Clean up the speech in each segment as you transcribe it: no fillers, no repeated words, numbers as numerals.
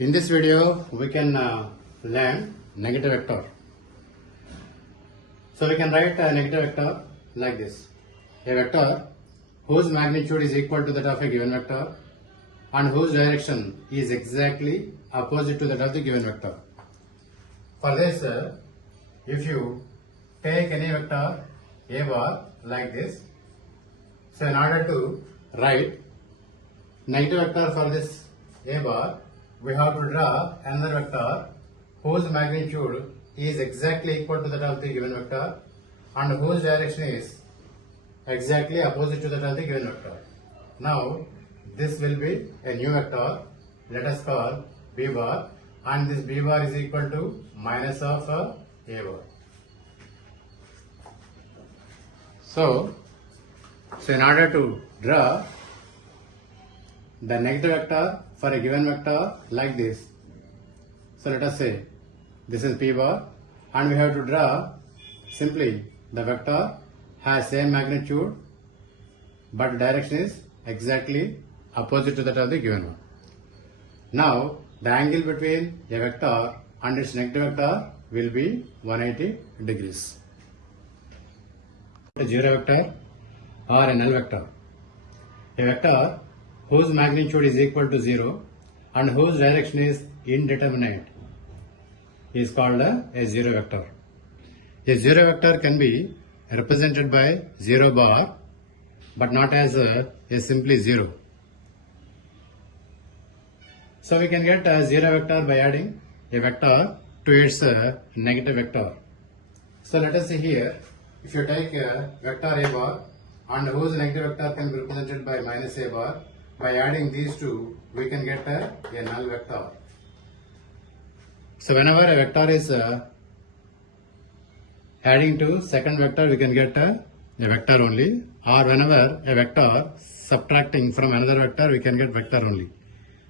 In this video, we can learn negative vector. So we can write a negative vector like this. A vector whose magnitude is equal to that of a given vector and whose direction is exactly opposite to that of the given vector. For this, if you take any vector a bar like this, so in order to write negative vector for this a bar, we have to draw another vector whose magnitude is exactly equal to that of the given vector and whose direction is exactly opposite to that of the given vector. Now this will be a new vector, let us call b bar, and this b bar is equal to minus of a bar. So in order to draw the negative vector for a given vector like this, so let us say this is p bar and we have to draw simply the vector has same magnitude but direction is exactly opposite to that of the given one. Now the angle between a vector and its negative vector will be 180 degrees. A zero vector or a null vector. A vector whose magnitude is equal to 0 and whose direction is indeterminate is called a zero vector. A zero vector can be represented by 0 bar but not as a simply 0. So we can get a zero vector by adding a vector to its negative vector. So let us see here, if you take a vector a bar and whose negative vector can be represented by minus a bar, by adding these two we can get a null vector. So whenever a vector is adding to second vector we can get a vector only, or whenever a vector subtracting from another vector we can get vector only,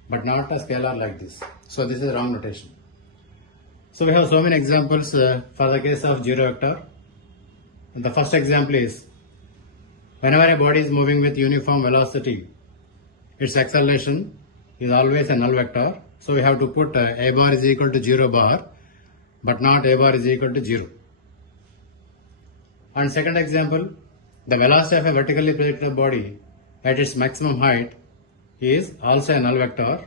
but not a scalar like this. So this is wrong notation. So we have so many examples for the case of zero vector. And the first example is whenever a body is moving with uniform velocity, its acceleration is always a null vector. So we have to put a bar is equal to 0 bar but not a bar is equal to 0. And second example, the velocity of a vertically projected body at its maximum height is also a null vector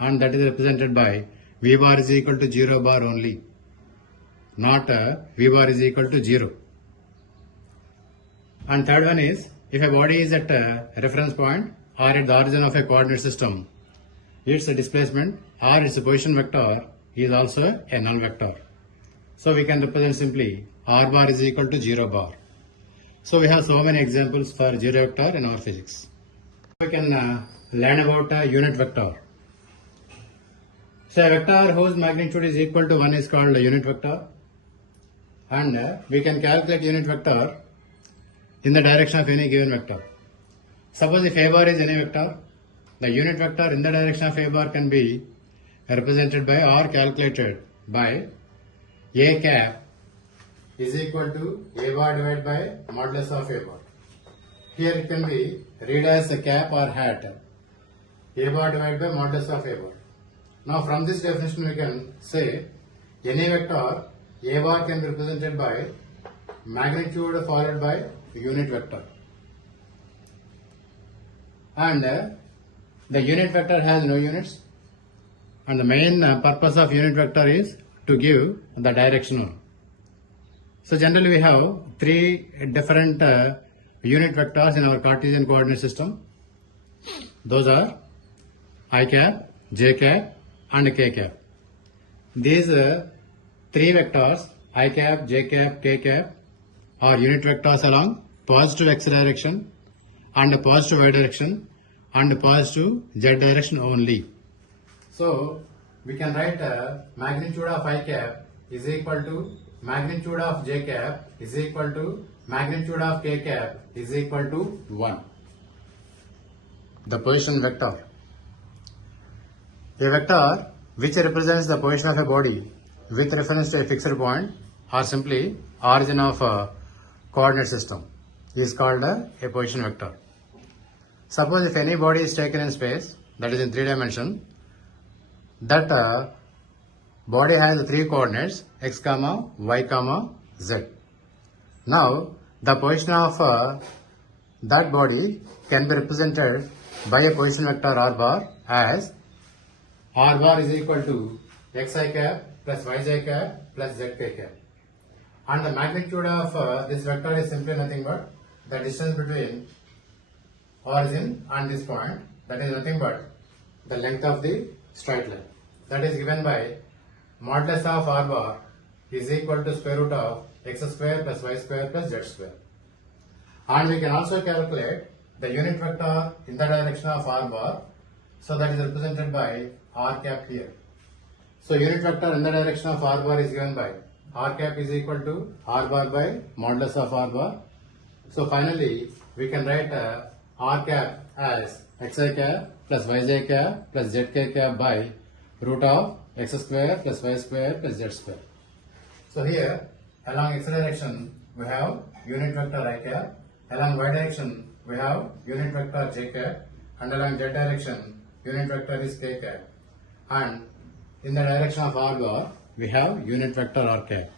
and that is represented by v bar is equal to 0 bar only, not v bar is equal to 0. And third one is if a body is at a reference point or at the origin of a coordinate system, its displacement or its position vector is also a null vector. So we can represent simply r bar is equal to 0 bar. So we have so many examples for zero vector in our physics. We can learn about a unit vector. So a vector whose magnitude is equal to 1 is called a unit vector, and we can calculate unit vector in the direction of any given vector. Suppose if a bar is any vector, the unit vector in the direction of a bar can be represented by or calculated by a cap is equal to a bar divided by modulus of a bar. Here it can be read as a cap or hat, a bar divided by modulus of a bar. Now from this definition we can say any vector a bar can be represented by magnitude followed by unit vector, and the unit vector has no units, and the main purpose of unit vector is to give the direction. So generally we have three different unit vectors in our Cartesian coordinate system. Those are I cap, j cap and k cap. These three vectors I cap, j cap, k cap are unit vectors along positive x direction and positive y direction and positive z direction only. So we can write magnitude of I cap is equal to magnitude of j cap is equal to magnitude of k cap is equal to 1. The position vector. A vector which represents the position of a body with reference to a fixed point or simply origin of a coordinate system is called a position vector. Suppose if any body is taken in space, that is in 3 dimension, that body has three coordinates x comma y comma z. Now the position of that body can be represented by a position vector r bar as r bar is equal to xi cap plus yj cap plus zk cap. And the magnitude of this vector is simply nothing but the distance between origin and this point, that is nothing but the length of the straight line. That is given by modulus of r bar is equal to square root of x square plus y square plus z square. And we can also calculate the unit vector in the direction of r bar, so that is represented by r cap here. So unit vector in the direction of r bar is given by r cap is equal to r bar by modulus of r bar. So finally we can write r cap as xi cap plus yj cap plus zk cap by root of x square plus y square plus z square. So here along x direction we have unit vector I cap, along y direction we have unit vector j cap, and along z direction unit vector is k cap, and in the direction of r bar we have unit vector r cap.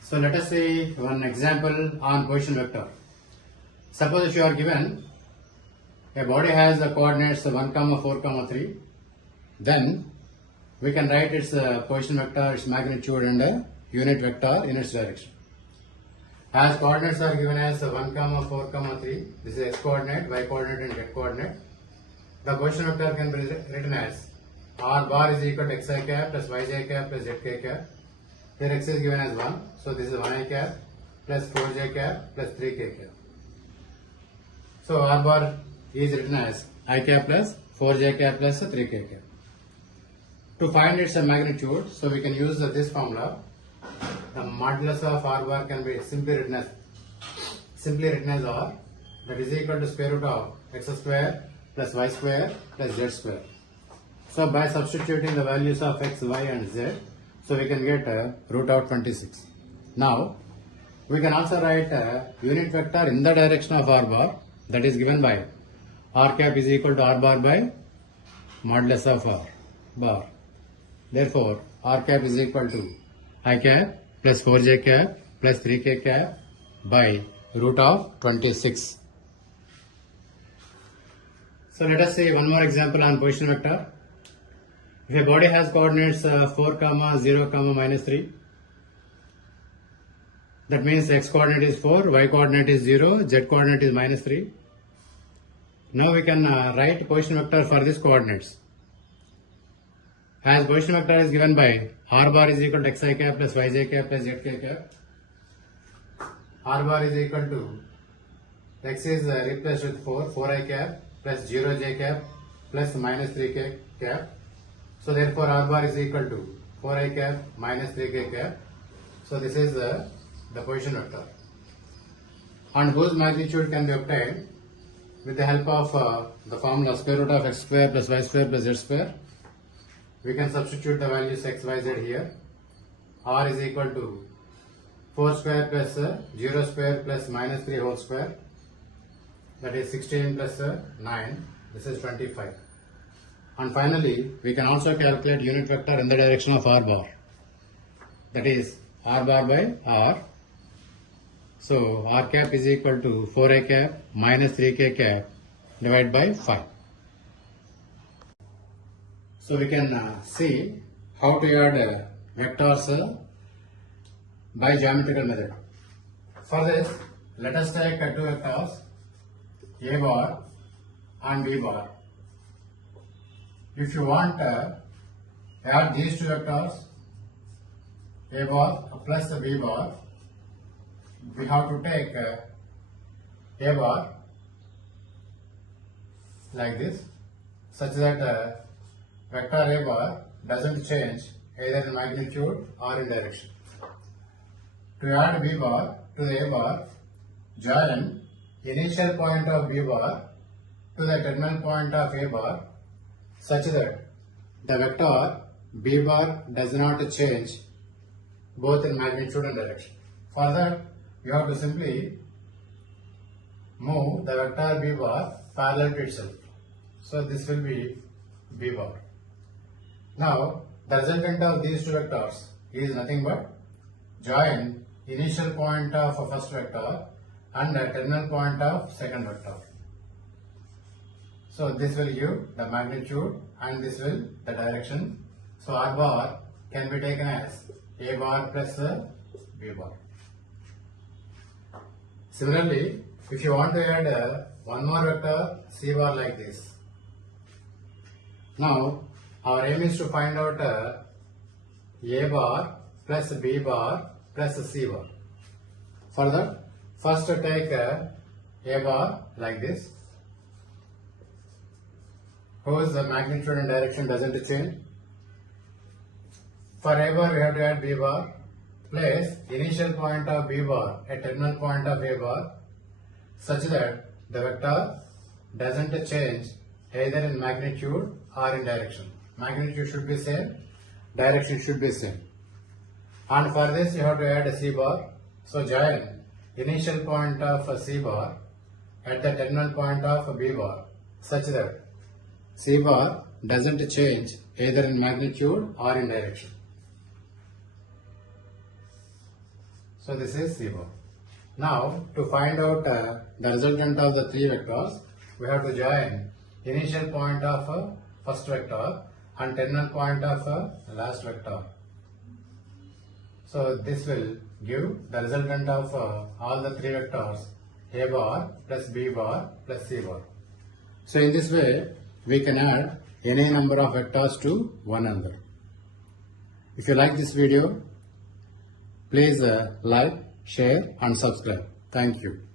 So let us see one example on position vector. Suppose if you are given a body has the coordinates 1, 4, 3, then we can write its position vector, its magnitude, and unit vector in its direction. As coordinates are given as 1, 4, 3, this is x coordinate, y coordinate, and z coordinate. The position vector can be written as r bar is equal to xi cap plus yj cap plus zk cap. Here x is given as 1, so this is 1i cap plus 4j cap plus 3k cap. So r bar is written as I cap plus 4j cap plus 3k cap. To find its magnitude, so we can use this formula. The modulus of r bar can be simply written as r, that is equal to square root of x square plus y square plus z square. So by substituting the values of x, y and z, so we can get root of 26. Now we can also write unit vector in the direction of r bar, that is given by r cap is equal to r bar by modulus of r bar. Therefore r cap is equal to I cap plus 4j cap plus 3k cap by root of 26. So let us see one more example on position vector. If a body has coordinates 4, 0, minus 3, that means x coordinate is 4, y coordinate is 0, z coordinate is minus 3. Now we can write position vector for these coordinates. As position vector is given by r bar is equal to xi cap plus yj cap plus zk cap. R bar is equal to x is replaced with 4, 4i cap plus 0j cap plus minus 3k cap. So therefore r bar is equal to 4i cap minus 3k cap. So this is the position vector, and whose magnitude can be obtained with the help of the formula square root of x square plus y square plus z square. We can substitute the values x, y, z here. R is equal to 4 square plus 0 square plus minus 3 whole square, that is 16 plus 9, this is 25. And finally we can also calculate unit vector in the direction of r bar, that is r bar by r. So r cap is equal to 4a cap minus 3k cap divided by 5. So we can see how to add vectors by geometrical method. For this, let us take two vectors a bar and b bar. If you want to add these two vectors a bar plus b bar, we have to take a bar like this, such that vector a bar doesn't change either in magnitude or in direction. To add b bar to the a bar, join initial point of b bar to the terminal point of a bar such that the vector b bar does not change both in magnitude and direction. For that, you have to simply move the vector b bar parallel to itself. So this will be B bar. Now the resultant of these two vectors is nothing but join initial point of first vector and the terminal point of second vector. So this will give the magnitude and this will the direction. So R bar can be taken as A bar plus B bar. Similarly, if you want to add one more vector C bar like this. Now our aim is to find out A bar plus B bar plus C bar. For that, first take A bar like this, whose magnitude and direction doesn't change. For A bar we have to add B bar, place initial point of B bar at terminal point of A bar such that the vector doesn't change either in magnitude or in direction. Magnitude should be same, direction should be same. And for this you have to add a C bar. So join initial point of C bar at the terminal point of B bar such that C bar doesn't change either in magnitude or in direction. So this is C bar. Now to find out the resultant of the three vectors, we have to join initial point of first vector and terminal point of last vector. So this will give the resultant of all the three vectors A bar plus B bar plus C bar. So in this way we can add any number of vectors to one another. If you like this video, please like, share and subscribe. Thank you.